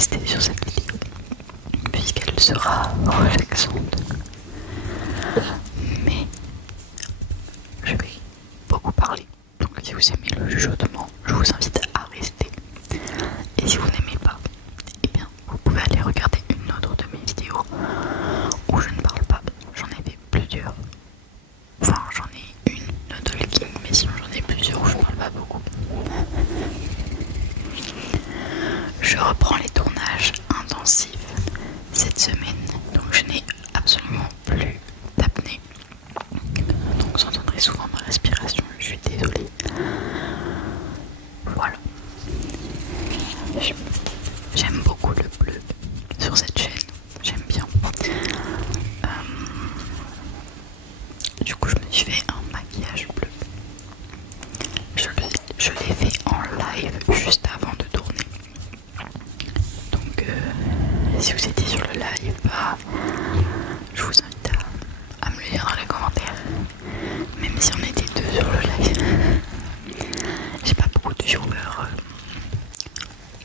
rester sur cette vidéo puisqu'elle sera relaxante. Mais je vais beaucoup parler. Donc si vous aimez le chuchotement, je vous invite à rester. Et si vous n'aimez pas, eh bien vous pouvez aller regarder une autre de mes vidéos où je ne parle pas. J'en ai fait plusieurs. Enfin j'en ai une de talking, mais sinon j'en ai plusieurs où je ne parle pas beaucoup. Je reprends les tournages intensifs cette semaine, donc je n'ai absolument plus d'apnée. Donc vous entendrez souvent ma respiration, je suis désolée. Voilà. J'aime beaucoup le bleu sur cette chaîne, j'aime bien. Du coup je me suis fait un maquillage bleu. Je l'ai fait en live juste avant de tourner. Donc si vous étiez sur le live, je vous invite à me le dire dans les commentaires. Même si on était deux sur le live. J'ai pas beaucoup de viewers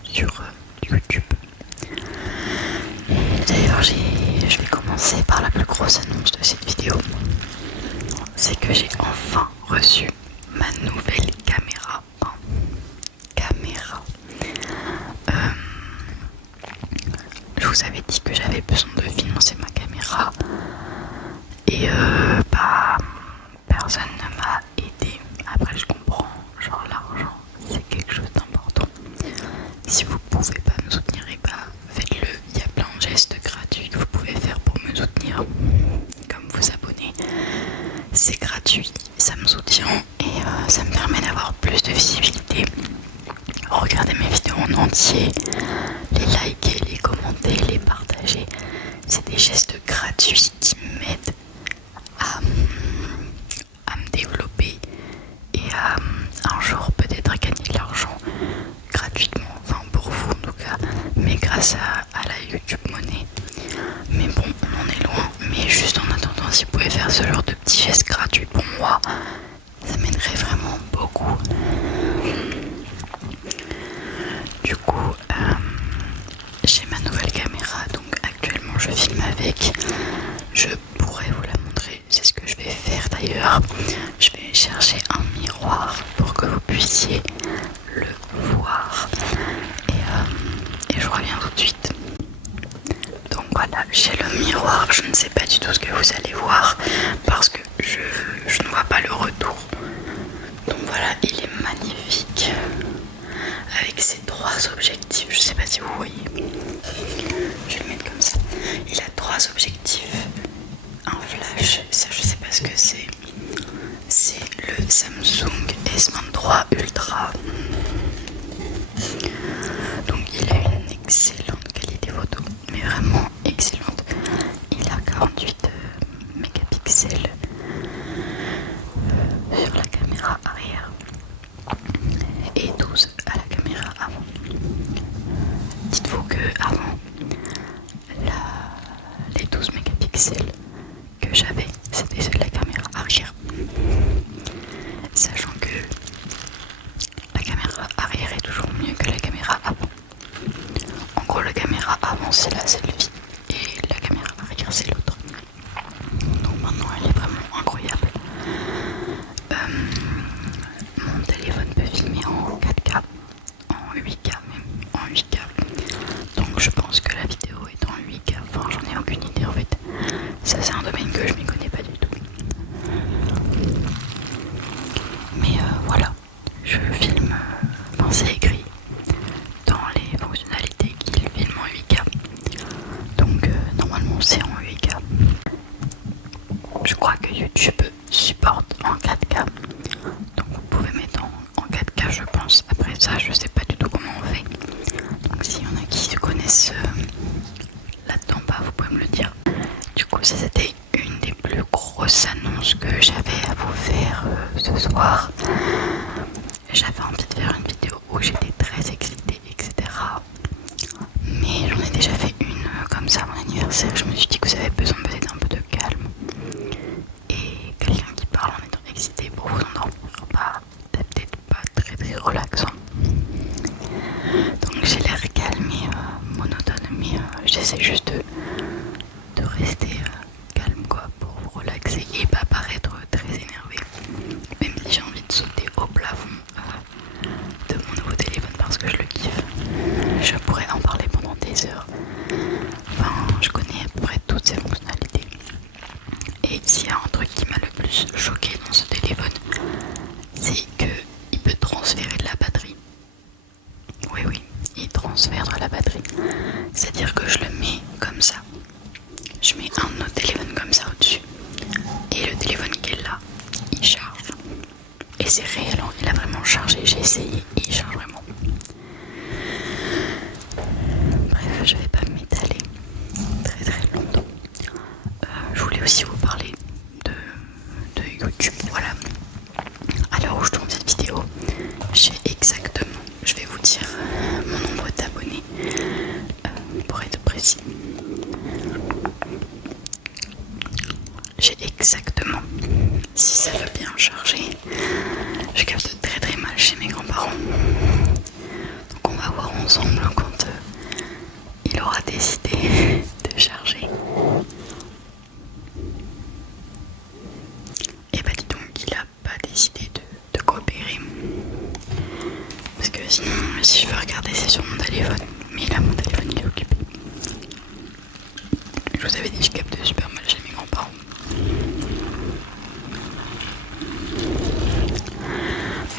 sur YouTube. D'ailleurs je vais commencer par la plus grosse annonce de cette vidéo. C'est que j'ai enfin reçu ma nouvelle caméra. Je vous avais dit que j'avais besoin de financer ma caméra et personne ne m'a aidé. Après je comprends, genre l'argent c'est quelque chose d'important. Si vous pouvez pas me soutenir, faites-le. Il y a plein de gestes gratuits que vous pouvez faire pour me soutenir, comme vous abonner. C'est gratuit, ça me soutient et ça me permet d'avoir plus de visibilité. Regardez mes vidéos en entier, les liker, les commenter, les partager. C'est des gestes gratuits qui m'aident à me développer et à un jour peut-être à gagner de l'argent gratuitement, enfin pour vous en tout cas, mais grâce à la YouTube monnaie. Mais bon, on en est loin, mais juste en attendant, si vous pouvez faire ce genre de petits gestes gratuits pour moi, ça m'aiderait vraiment beaucoup. Du coup, j'ai ma nouvelle caméra, donc actuellement je filme avec. Je pourrais vous la montrer, c'est ce que je vais faire d'ailleurs. Je vais chercher un miroir pour que vous puissiez le voir. Et je reviens tout de suite. Donc voilà, j'ai le miroir. Je ne sais pas du tout ce que vous allez voir parce que je ne vois pas le retour. Donc voilà, il est magnifique avec ses trois objectifs. Je sais pas si vous voyez. Je vais le mettre comme ça. Il a trois objectifs. Un flash, ça je sais pas ce que c'est. C'est le Samsung S23 Ultra. Donc il a une excellente qualité photo, mais vraiment excellente. Il a 48 mégapixels sur la caméra arrière et 12 à la caméra avant. Dites-vous que avant les 12 mégapixels que j'avais, c'était celle de la caméra arrière. Sachant que la caméra arrière est toujours mieux que la caméra avant. En gros, la caméra avant c'est la selfie et la caméra arrière c'est l'autre. Donc maintenant elle est vraiment incroyable. Mon téléphone peut filmer en 4K, en 8K même, en 8K. Donc je pense que la vidéo est en 8K. Enfin j'en ai aucune idée en fait. Ça c'est un domaine que je m'y connais pas du tout. Mais voilà, je filme, enfin c'est écrit dans les fonctionnalités qu'il filme en 8K. Donc normalement c'est en 8K. Je crois que YouTube supporte en 4K. Donc vous pouvez mettre en 4K je pense. Après ça je sais pas du tout comment on fait. Donc s'il y en a qui se connaissent là-dedans, vous pouvez me le dire. Du coup ça c'était une des plus grosses annonces que j'avais à vous faire ce soir. J'avais envie de faire une vidéo où j'étais très excitée, etc. Mais j'en ai déjà fait une comme ça à mon anniversaire. Je me suis dit que vous avez besoin peut-être un peu de calme. Et quelqu'un qui parle en étant excité pour vous endormir, c'est peut-être pas très très relaxant. Donc j'ai l'air calme et j'essaie juste de rester calme quoi, pour vous relaxer et pas paraître très énervé. Même si j'ai envie de sauter au plafond de mon nouveau téléphone parce que je le kiffe. Je pourrais en parler pendant des heures. Enfin, je connais à peu près toutes ses fonctionnalités. Et s'il y a un truc qui m'a le plus choqué dans ce téléphone, c'est qu'il peut transférer de la batterie. Oui, il transfère de la batterie. C'est-à-dire que je le mets comme ça. Je mets un autre téléphone comme ça au-dessus. Et le téléphone qui est là, il charge. Et c'est réel, hein, il a vraiment chargé. J'ai essayé et il charge vraiment. Bref, je vais pas m'étaler très longtemps. Je voulais aussi vous parler de YouTube. Voilà. À l'heure où je tourne cette vidéo, j'ai exactement, je vais vous dire mon nombre d'abonnés pour être précis. J'ai exactement, si ça veut bien charger, je capte très mal chez mes grands-parents. Donc on va voir ensemble quand il aura décidé de charger. Et bah dis donc, il a pas décidé de coopérer. Parce que sinon, si je veux regarder, c'est sur mon téléphone. Mais là, mon téléphone, il est occupé. Je vous avais dit, je capte super mal chez mes grands-parents.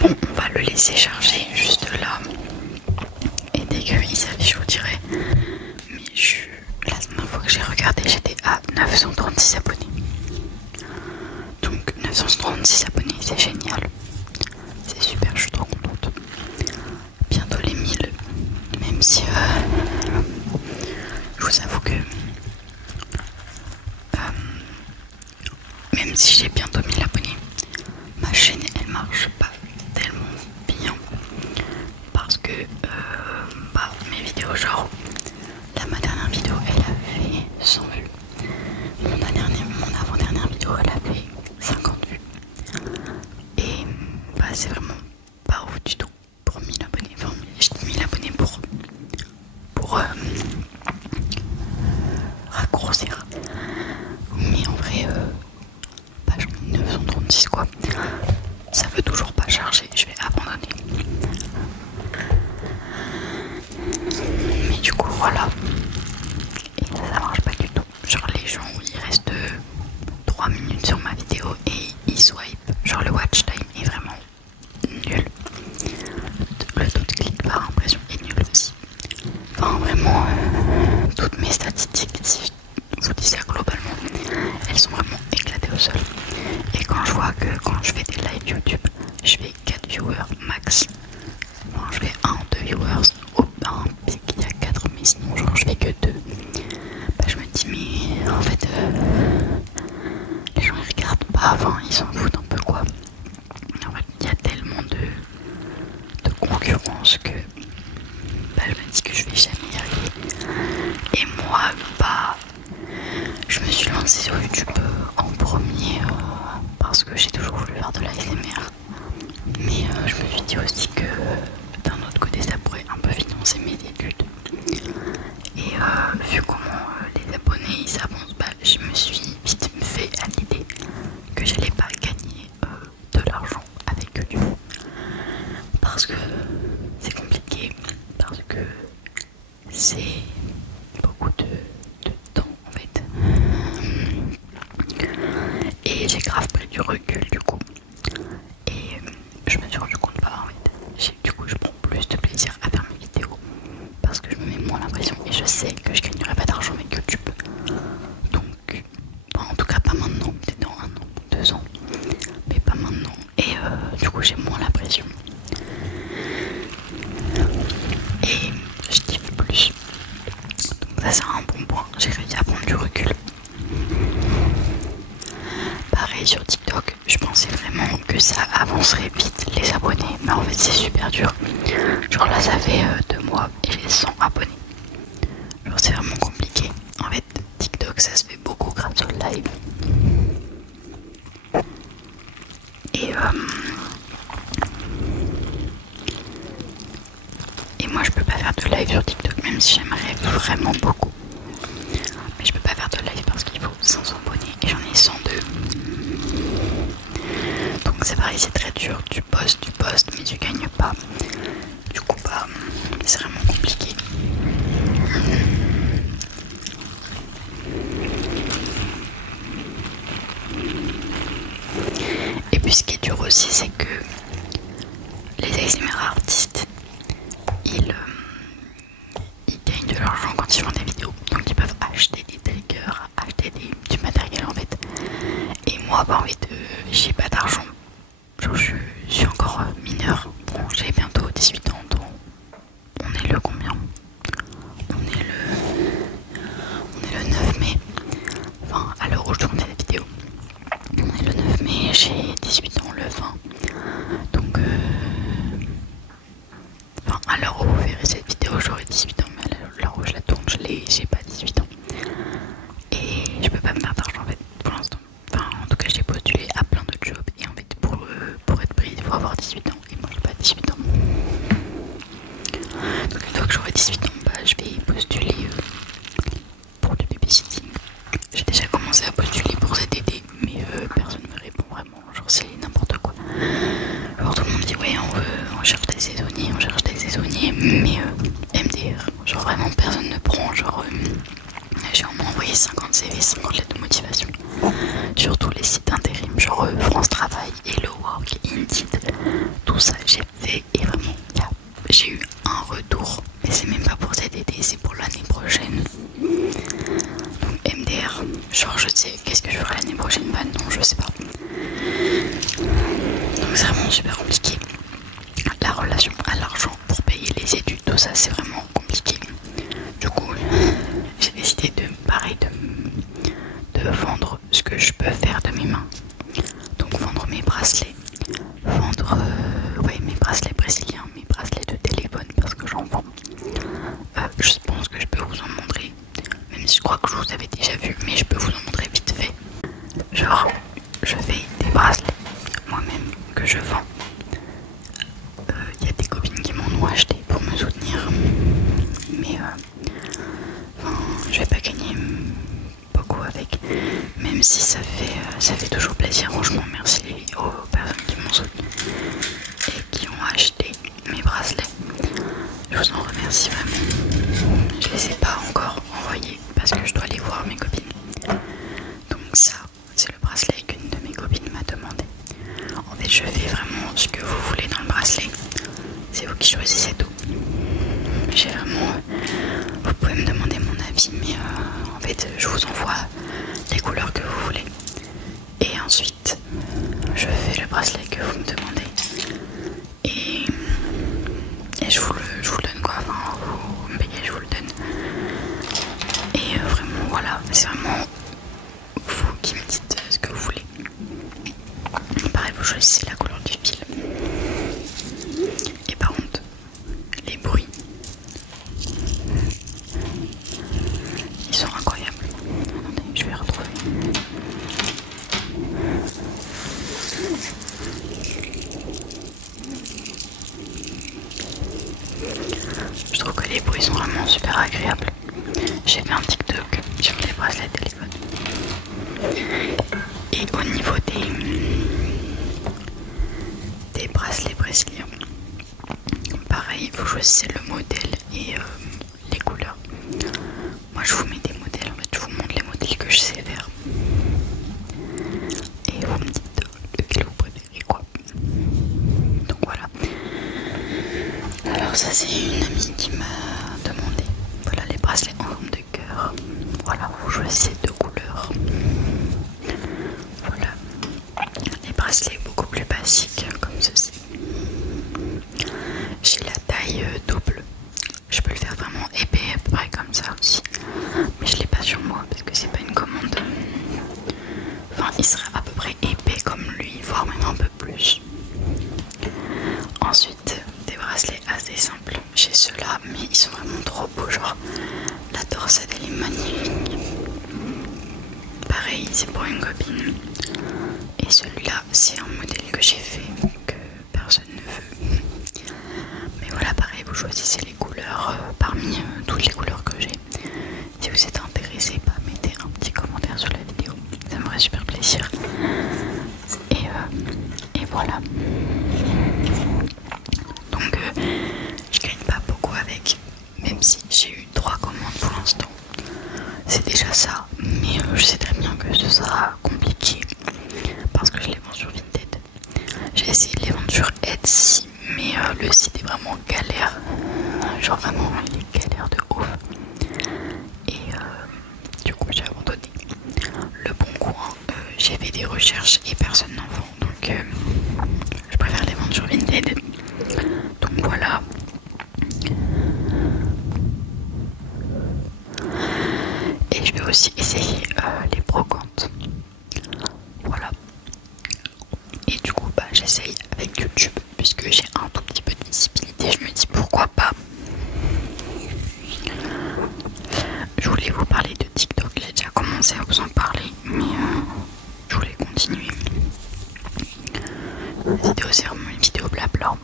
Bon, on va le laisser charger juste là. Et dès qu'il s'affiche, je vous dirai. Mais la dernière fois que j'ai regardé, j'étais à 936 abonnés. Donc 936 abonnés, c'est génial. C'est super, je suis trop contente. Bientôt les 1000. Même si je vous avoue que même si j'ai bientôt 1000 abonnés, ma chaîne elle marche pas tellement bien. Parce que mes vidéos, genre ma dernière vidéo elle a fait 100 vues. Mon avant-dernière vidéo elle a fait 50 vues. Et c'est vraiment pas ouf du tout pour 1000 abonnés. Enfin, j'ai 1000 abonnés pour raccourcir. Mais en vrai, j'en ai 936 quoi. Ça veut toujours pas charger, je vais abandonner. Mais du coup, voilà. Et ça marche pas du tout. Genre, les gens, ils restent 3 minutes sur ma vidéo et ils swipe. Genre, le watch time est vraiment nul. Le taux de clic par impression est nul aussi. Enfin, vraiment, toutes mes statistiques, si je vous dis ça globalement, elles sont vraiment éclatées au sol. Et quand je vois que quand je fais des lives YouTube, je fais 4 viewers max. Enfin, je fais 1-2 viewers. Au pic, il y a 4, mais sinon, genre, je fais que 2. Je me dis, mais en fait, les gens ils regardent pas, enfin, ils s'en foutent un peu quoi. En fait, il y a tellement de concurrence que je me dis que je vais jamais y arriver. Et moi, je me suis lancée sur YouTube en premier parce que j'ai toujours voulu faire de l'ASMR. Mais je me suis dit aussi que d'un autre côté, ça pourrait un peu financer mes études. Et vu comment les abonnés ils s'avancent, je me suis vite fait à l'idée que j'allais pas gagner de l'argent avec YouTube. Parce que c'est compliqué, parce que c'est beaucoup de temps en fait. Et j'ai grave pris du recul du coup. Et je me suis rendu compte en fait. Du coup je prends plus de plaisir à faire mes vidéos parce que je me mets moins la pression et je sais que je gagnerai pas d'argent avec YouTube. Donc, en tout cas pas maintenant, peut-être dans 1 an, 2 ans, mais pas maintenant. Et du coup j'ai moins la pression. Et je kiffe plus. Donc ça c'est un bon point, j'ai réussi à prendre du recul. Pareil sur TikTok, je pensais vraiment que ça avancerait vite les abonnés, mais en fait c'est super dur. Genre là ça fait 2 mois et j'ai 100 abonnés. Genre c'est vraiment compliqué. En fait TikTok ça se fait beaucoup grâce au live. Et moi je peux pas faire de live sur TikTok même si j'aimerais vraiment beaucoup. aussi, c'est que les ASMR artistes, ils gagnent de l'argent quand ils font des vidéos. Donc ils peuvent acheter des triggers, acheter du matériel en fait. Et moi, bah, en fait, j'ai pas d'argent. Genre, je suis encore mineur. Bon, j'ai bientôt 18 ans, donc on est le combien? On est le 9 mai. Enfin, à l'heure où je tourne cette vidéo. On est le 9 mai, j'ai 18 ans le 20. Donc, enfin, à l'heure où vous verrez cette vidéo, j'aurai 18 ans. Mais à l'heure où je la tourne, j'ai pas 18 ans. Et je peux pas me faire d'argent en fait, pour l'instant. Enfin, en tout cas, j'ai postulé à plein de jobs. Et en fait, pour être pris, il faut avoir 18 ans. Et moi, j'ai pas 18 ans. Donc, une fois que j'aurai 18 ans, bah, je vais postuler pour du babysitting. J'ai déjà commencé à postuler pour ZTT, mais personne ne me répond vraiment. Genre, c'est n'importe quoi. Alors, tout le monde dit, ouais, on cherche des saisonniers, mais MDR, genre vraiment personne ne prend. Genre, j'ai envoyé 50 CV, 50 lettres de motivation sur tous les sites d'intérim, genre France Travail, Hello Work, Indeed, tout ça j'ai fait et vraiment j'ai eu un retour, mais c'est même pas pour cet été, c'est pour l'année prochaine. Donc MDR, genre je sais qu'est-ce que je ferai l'année prochaine, bah non je sais pas. Donc c'est vraiment super compliqué. La relation à l'argent pour payer les études, tout ça c'est vraiment compliqué. Du coup j'ai décidé de vendre ce que je peux faire de mes mains. Donc vendre mes bracelets, vendre mes bracelets brésiliens, mes bracelets de téléphone parce que j'en vends. Je pense que je peux vous en montrer, même si je crois que je vous avais déjà vu, mais je peux vous en montrer vite fait. Genre je fais des bracelets moi-même que je vends. Il y a des copines qui m'en ont acheté pour me soutenir, mais je vais pas gagner beaucoup avec, même si ça fait toujours plaisir. Franchement merci aux personnes qui m'ont soutenu et qui ont acheté mes bracelets, je vous en remercie vraiment. Je les ai pas encore envoyés parce que je dois aller voir mes copines. Donc ça c'est le bracelet qu'une de mes copines m'a demandé. En fait je fais vraiment ce que vous voulez dans le bracelet, c'est vous qui choisissez tout. J'ai vraiment vous pouvez me demander mon avis, mais en fait je vous envoie les couleurs que vous voulez et ensuite je fais le bracelet que vous me demandez et je vous le donne quoi, enfin vous me payez, je vous le donne et vraiment voilà, c'est vraiment vous qui me dites ce que vous voulez. Pareil, vous choisissez la couleur du fil. Et par contre les bruits, ils sont incroyables. Attendez, je vais retrouver. Je trouve que les bruits sont vraiment super agréables. J'ai fait un TikTok sur les bracelets de téléphone. Et au niveau des bracelets brésiliens, pareil, vous choisissez le modèle et les couleurs. Moi je vous mets des modèles, en fait je vous montre les modèles que je sais faire. Et vous me dites lequel vous préférez quoi. Donc voilà. Alors ça c'est une amie qui m'a demandé. Voilà les bracelets en forme de cœur. Voilà, vous choisissez deux couleurs. Voilà. Les bracelets beaucoup plus basiques comme ceci. J'ai la taille double. Je peux le faire vraiment épais à peu près comme ça aussi. Mais je l'ai pas sur moi parce que c'est pas une commande. Enfin il sera à peu près épais comme lui, voire même un peu plus. Ensuite des bracelets assez simples. J'ai ceux-là mais ils sont vraiment trop beaux. Genre la torsade elle est magnifique. Pareil c'est pour une copine. Et celui-là c'est un modèle que j'ai fait que personne ne veut. Mais voilà pareil vous choisissez les couleurs parmi toutes les couleurs que j'ai. Si vous êtes intéressé, bah, mettez un petit commentaire sur la vidéo, ça me ferait super plaisir. Et voilà. Donc je gagne pas beaucoup avec, même si j'ai eu 3 commandes pour l'instant. C'est déjà ça, mais je sais très bien que ce sera compliqué parce que je les vends sur Vinted. J'ai j'ai essayé de les vendre sur Etsy, mais le site est vraiment galère. Genre vraiment, il est galère de ouf. Et du coup, j'ai abandonné. Le Bon Coin, j'ai fait des recherches et personne n'en vend, donc je préfère les vendre sur Vinted. Donc voilà. Et je vais aussi essayer les brocantes. Voilà. Et du coup, j'essaye avec YouTube puisque j'ai un tout petit peu de visibilité. Je me dis pourquoi pas. Je voulais vous parler de TikTok. J'ai déjà commencé à vous en parler, mais je voulais continuer. La vidéo, c'est vraiment une vidéo blabla.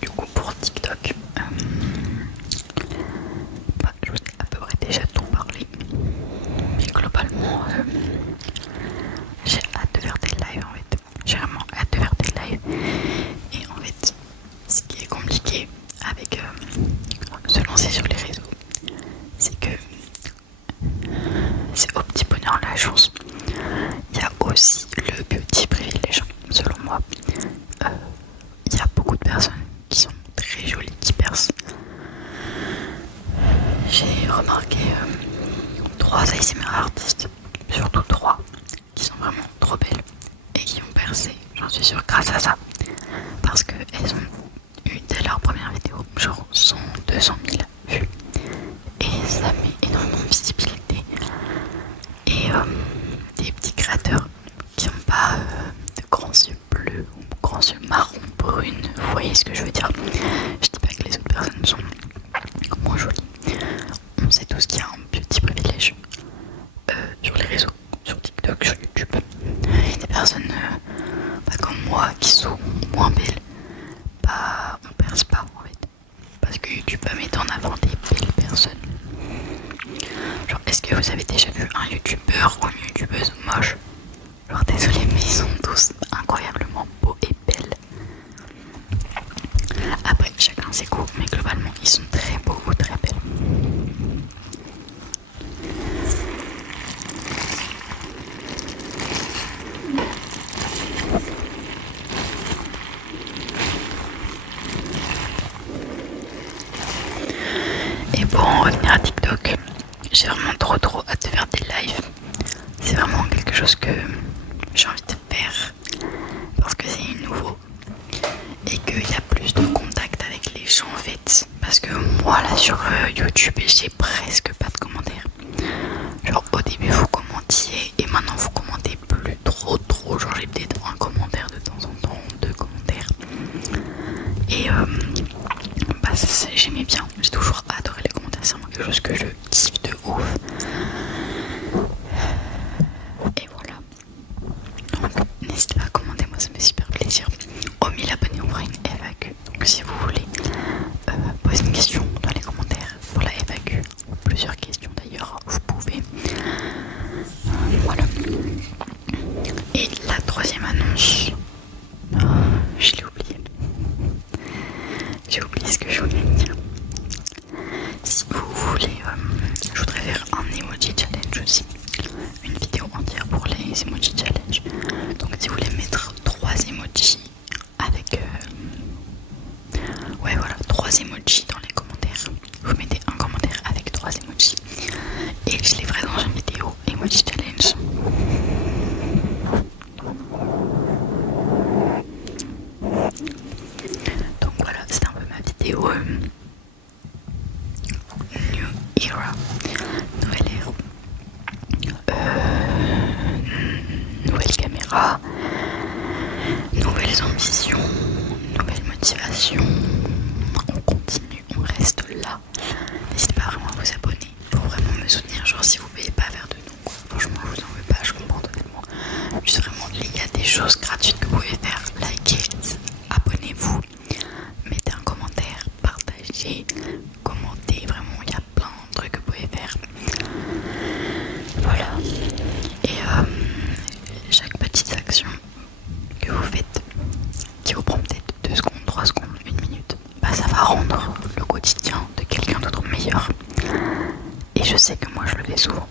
Du coup, pour TikTok, je vous ai à peu près déjà tout parlé, mais globalement, j'ai hâte de faire des lives en fait. J'ai vraiment hâte de faire des lives. Et en fait, ce qui est compliqué avec se lancer sur les réseaux, c'est que c'est au petit bonheur la chance. Il y a aussi le petit privilège, selon moi. Il y a beaucoup de personnes qui sont très jolies, qui percent. J'ai remarqué 3 ASMR artistes, surtout 3, qui sont vraiment trop belles et qui ont percé, j'en suis sûre, grâce à ça. Parce qu'elles ont eu dès leur première vidéo, genre 100, 200 000 vues. Et ça met énormément de visibilité. Et des petits créateurs qui n'ont pas de grands yeux bleus ou grands yeux marron, brunes, vous voyez ce que je veux dire. Je dis pas que les autres personnes sont moins jolies. On sait tous qu'il y a un petit privilège sur les réseaux, sur TikTok, sur YouTube. Il y a des personnes comme moi qui sont moins belles. On perce pas en fait. Parce que YouTube va mettre en avant des belles personnes. Genre, est-ce que vous avez déjà vu un youtubeur ou une youtubeuse moche? Genre, désolé, mais ils sont tous incroyablement beaux et belles. Après, chacun ses goûts, mais globalement, ils sont très beaux ou très belles. Et pour en revenir à TikTok, j'ai vraiment trop hâte de faire des lives. C'est vraiment quelque chose que j'ai envie de faire parce que c'est nouveau et qu'il y a plus de contact avec les gens en fait. Parce que moi là sur YouTube j'ai presque pas de commentaires. Genre au début vous commentiez et maintenant vous commentez plus trop. Genre j'ai peut-être un commentaire de temps en temps, 2 commentaires. Et j'aimais bien, j'ai toujours adoré les commentaires, c'est vraiment quelque chose que je kiffe de ouf. Et voilà. Donc n'hésitez pas à commenter, moi ça me fait super plaisir. Aux 1000 abonnés on fera une FAQ. Donc si vous voulez poser une question dans les commentaires pour la FAQ, ou plusieurs questions d'ailleurs, vous pouvez. Voilà. Et la troisième annonce, je l'ai oublié. J'ai oublié ce que je voulais dire. Si vous voulez, je voudrais faire un emoji challenge aussi. Une vidéo entière pour les emoji challenge. Donc si vous voulez mettre 3 emojis avec... ouais voilà, 3 emojis dans les commentaires. Vous mettez un commentaire avec 3 emojis. Et je les ferai dans une vidéo emoji challenge. Donc voilà, c'était un peu ma vidéo New Era, nouvelle ère, nouvelle caméra, nouvelles ambitions, nouvelles motivations. On continue, on reste là. N'hésitez pas vraiment à vous abonner pour vraiment me soutenir. Genre si vous ne payez pas faire de nous, franchement je vous en veux pas, je comprends totalement. Juste vraiment, il y a des choses gratuites que vous pouvez faire. Likez, abonnez-vous, mettez un commentaire, partagez, commentez. Vraiment, il y a plein de trucs que vous pouvez faire. Voilà. Et chaque petite action Et je sais que moi je le fais souvent.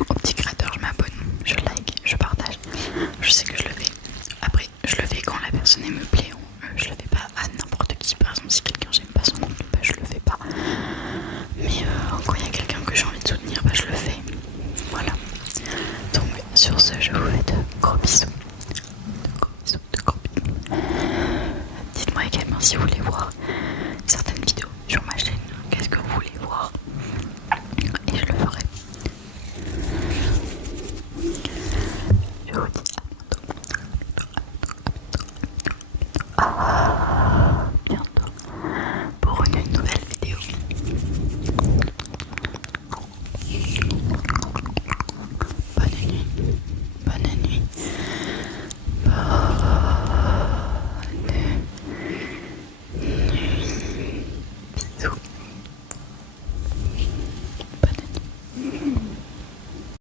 Au petit créateur, je m'abonne, je like, je partage. Je sais que je le fais. Après, je le fais quand la personne elle me plaît. Je le fais pas à n'importe qui. Par exemple, si quelqu'un j'aime pas son contenu, bah je le fais pas. Mais quand il y a quelqu'un que j'ai envie de soutenir, bah je le fais. Voilà. Donc sur ce, je vous fais de gros bisous. De gros bisous, de gros bisous. Dites-moi également si vous voulez voir certaines vidéos sur ma chaîne. Qu'est-ce que vous voulez voir? Et je le ferai. Je vous dis à bientôt pour une nouvelle vidéo. Bonne nuit, bonne nuit, bonne nuit. Bisous.